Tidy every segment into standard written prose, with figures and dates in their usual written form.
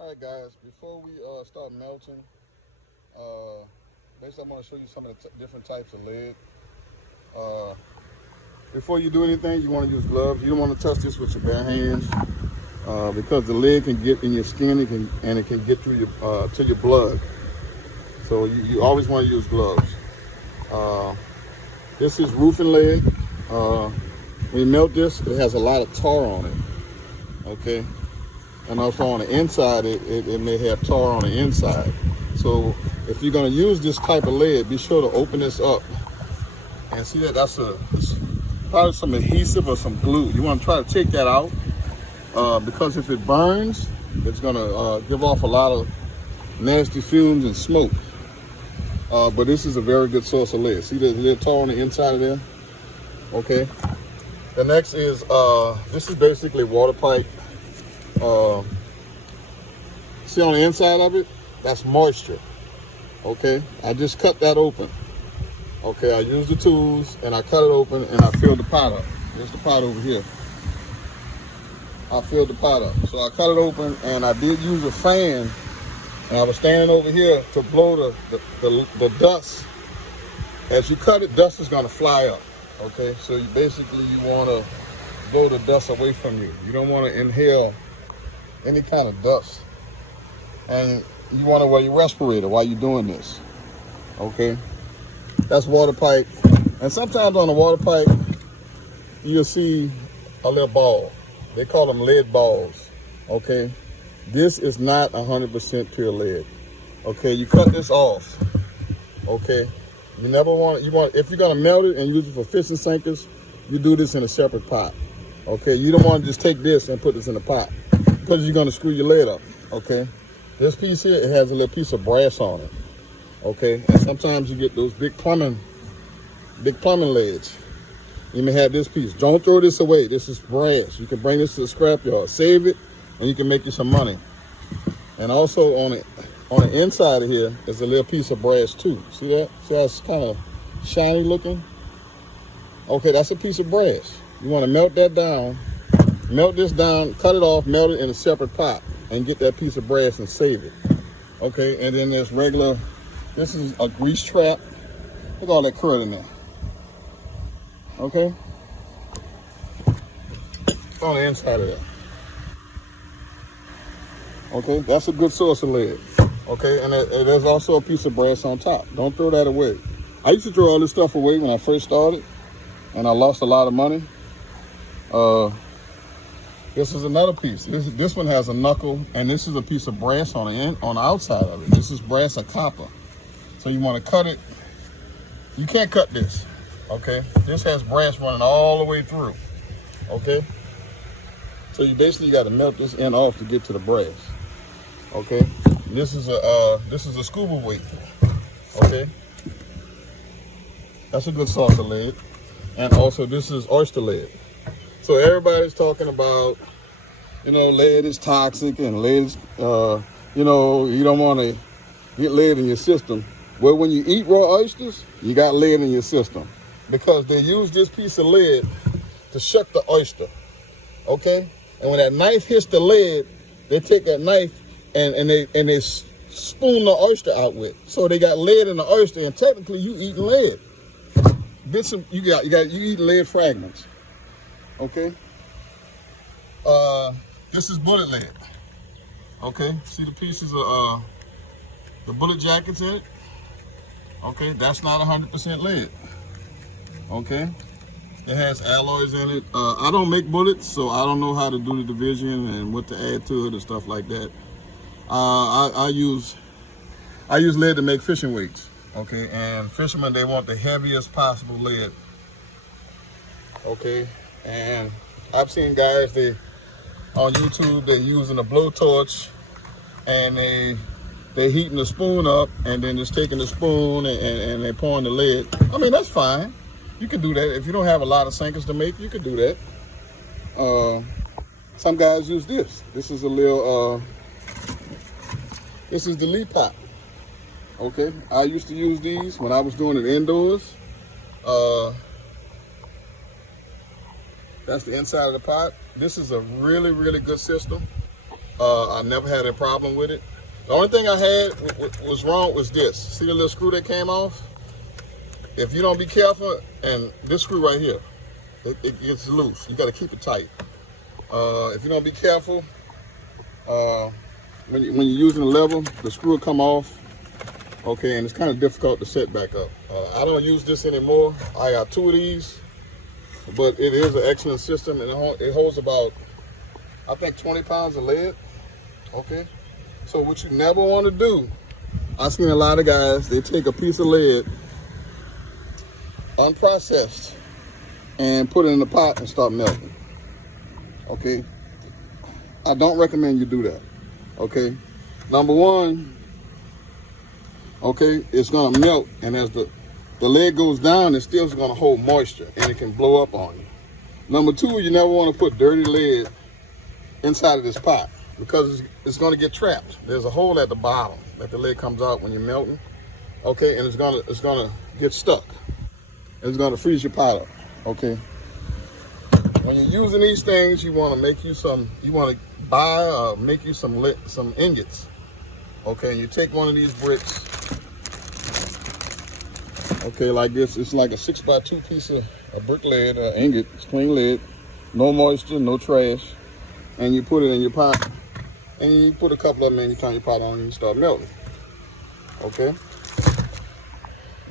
All right, guys, before we start melting, basically I'm going to show you some of the different types of lead. Uh, Before you do anything, you want to use gloves. You don't want to touch this with your bare hands because the lead can get in your skin and it can get through your to your blood. So you always want to use gloves. This is roofing lead. When you melt this, it has a lot of tar on it. Okay. And also on the inside, it may have tar on the inside. So if you're going to use this type of lead, be sure to open this up and see that it's probably some adhesive or some glue. You want to try to take that out because if it burns, it's going to give off a lot of nasty fumes and smoke. But this is a very good source of lead. See the little tar on the inside of there? Okay. The next is, this is basically water pipe. See on the inside of it, that's moisture. Okay, I just cut that open. Okay, I used the tools and I cut it open and I filled the pot up. There's the pot over here. I filled the pot up. So I cut it open and I did use a fan and I was standing over here to blow the dust. As you cut it, dust is gonna fly up. Okay, so you wanna blow the dust away from you. You don't wanna inhale any kind of dust, and you want to wear your respirator while you're doing this. Okay, that's water pipe. And sometimes on the water pipe you'll see a little ball. They call them lead balls. Okay, this is not 100% pure lead. Okay, you cut this off. Okay, you never want if you're gonna melt it and use it for fishing sinkers, you do this in a separate pot. Okay, you don't want to just take this and put this in a pot because you're going to screw your lead up. Okay, this piece here, it has a little piece of brass on it. Okay, and sometimes you get those big plumbing leads. You may have this piece. Don't throw this away. This is brass. You can bring this to the scrapyard, save it, and you can make you some money. And also on the inside of here is a little piece of brass too. See that? See how it's kind of shiny looking? Okay, that's a piece of brass. You want to melt that down. Melt this down, cut it off, melt it in a separate pot, and get that piece of brass and save it. Okay, and then there's this is a grease trap. Look at all that crud in there. Okay? On the inside of that. Okay, that's a good source of lead. Okay, and there's also a piece of brass on top. Don't throw that away. I used to throw all this stuff away when I first started, and I lost a lot of money. This is another piece. This one has a knuckle, and this is a piece of brass on the outside of it. This is brass or copper. So you want to cut it. You can't cut this. Okay, this has brass running all the way through. Okay, so you basically got to melt this end off to get to the brass. Okay, this is a scuba weight. Okay, that's a good source of lead. And also this is oyster lead. So everybody's talking about, lead is toxic and lead is, you don't want to get lead in your system. Well, when you eat raw oysters, you got lead in your system because they use this piece of lead to shuck the oyster. Okay? And when that knife hits the lead, they take that knife and they spoon the oyster out with. So they got lead in the oyster, and technically you eating lead. You eat lead fragments. Okay. This is bullet lead. Okay. See the pieces of the bullet jackets in it? Okay, that's not 100% lead. Okay. It has alloys in it. I don't make bullets, so I don't know how to do the division and what to add to it and stuff like that. I use lead to make fishing weights. Okay, and fishermen, they want the heaviest possible lead. Okay, and I've seen guys on YouTube, they're using a blowtorch and they're heating the spoon up and then just taking the spoon and they're pouring the lead. I mean, that's fine. You can do that. If you don't have a lot of sinkers to make, you can do that. Some guys use this. This is a little, this is the lead pot. Okay, I used to use these when I was doing it indoors. That's the inside of the pot. This is a really, really good system. I never had a problem with it. The only thing I had was wrong was this. See the little screw that came off? If you don't be careful, and this screw right here, it gets loose. You got to keep it tight. If you don't be careful, when you're using the level, the screw will come off. Okay, and it's kind of difficult to set back up. I don't use this anymore. I got 2 of these, but it is an excellent system, and it holds about, I think, 20 pounds of lead. Okay, so what you never want to do, I've seen a lot of guys, they take a piece of lead, unprocessed, and put it in the pot and start melting. Okay, I don't recommend you do that. Okay, number one, okay, it's gonna melt, and as the lead goes down, it's still gonna hold moisture, and it can blow up on you. Number two, you never want to put dirty lead inside of this pot, because it's gonna get trapped. There's a hole at the bottom that the lead comes out when you're melting. Okay, and it's gonna get stuck. It's gonna freeze your pot up. Okay. When you're using these things, you want to make you some. You want to buy or make you some ingots. Okay, and you take one of these bricks. Okay, like this. It's like a 6x2 piece of brick lead, ingot. It's clean lead, no moisture, no trash, and you put it in your pot. And you put a couple of them in. You turn your pot on and you start melting. Okay.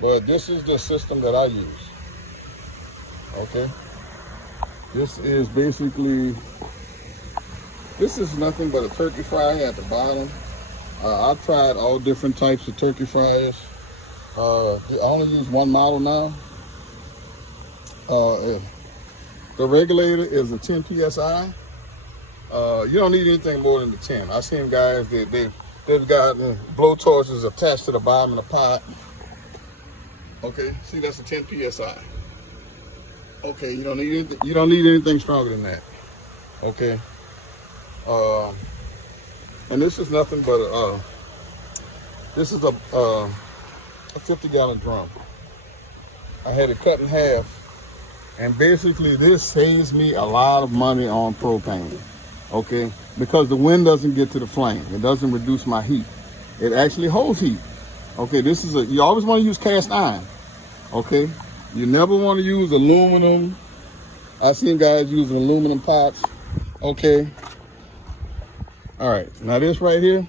But this is the system that I use. Okay. This is basically, this is nothing but a turkey fryer at the bottom. I've tried all different types of turkey fryers. I only use one model now. The regulator is a 10 PSI. You don't need anything more than the 10. I've seen guys, they've gotten blow torches attached to the bottom of the pot. Okay, see, that's a 10 PSI. Okay, you don't need anything stronger than that. Okay. And this is nothing but this is a 50-gallon drum. I had it cut in half, and basically this saves me a lot of money on propane. Okay, because the wind doesn't get to the flame. It doesn't reduce my heat. It actually holds heat. Okay, this is you always want to use cast iron. Okay, you never want to use aluminum. I've seen guys using aluminum pots. Okay. All right, now this right here,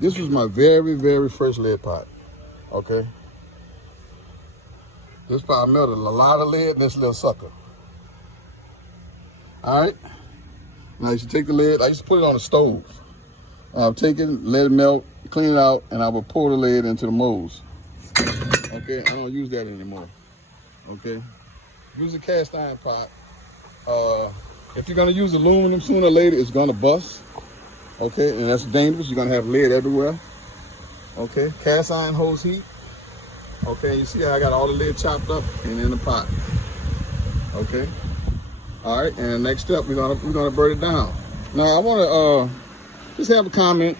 this was my very, very first lead pot. Okay. This pot melted a lot of lead in this little sucker. All right. Now you should take the lead. I used to put it on the stove. I'll take it, let it melt, clean it out, and I will pour the lead into the molds. Okay, I don't use that anymore. Okay, use a cast iron pot. If you're gonna use aluminum, sooner or later it's gonna bust. Okay, and that's dangerous. You're gonna have lead everywhere. Okay, cast iron holds heat. Okay, you see how I got all the lead chopped up and in the pot. Okay. All right, and next step we're gonna burn it down. Now I want to just have a comment.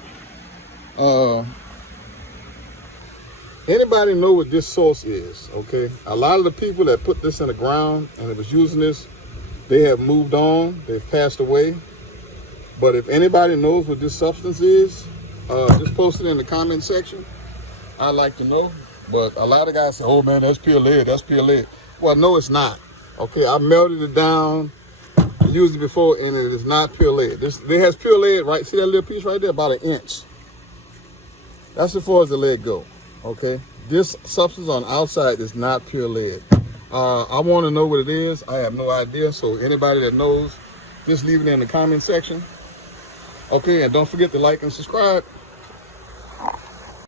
Anybody know what this source is? Okay, a lot of the people that put this in the ground and that was using this, they have moved on. They've passed away. But if anybody knows what this substance is, just post it in the comment section. I'd like to know. But a lot of guys say, "Oh man, that's pure lead. That's pure lead." Well, no, it's not. Okay, I melted it down, used it before, and it is not pure lead. It has pure lead, right? See that little piece right there, about 1 inch. That's as far as the lead go. Okay, this substance on the outside is not pure lead. I want to know what it is. I have no idea. So anybody that knows, just leave it in the comment section. Okay, and don't forget to like and subscribe.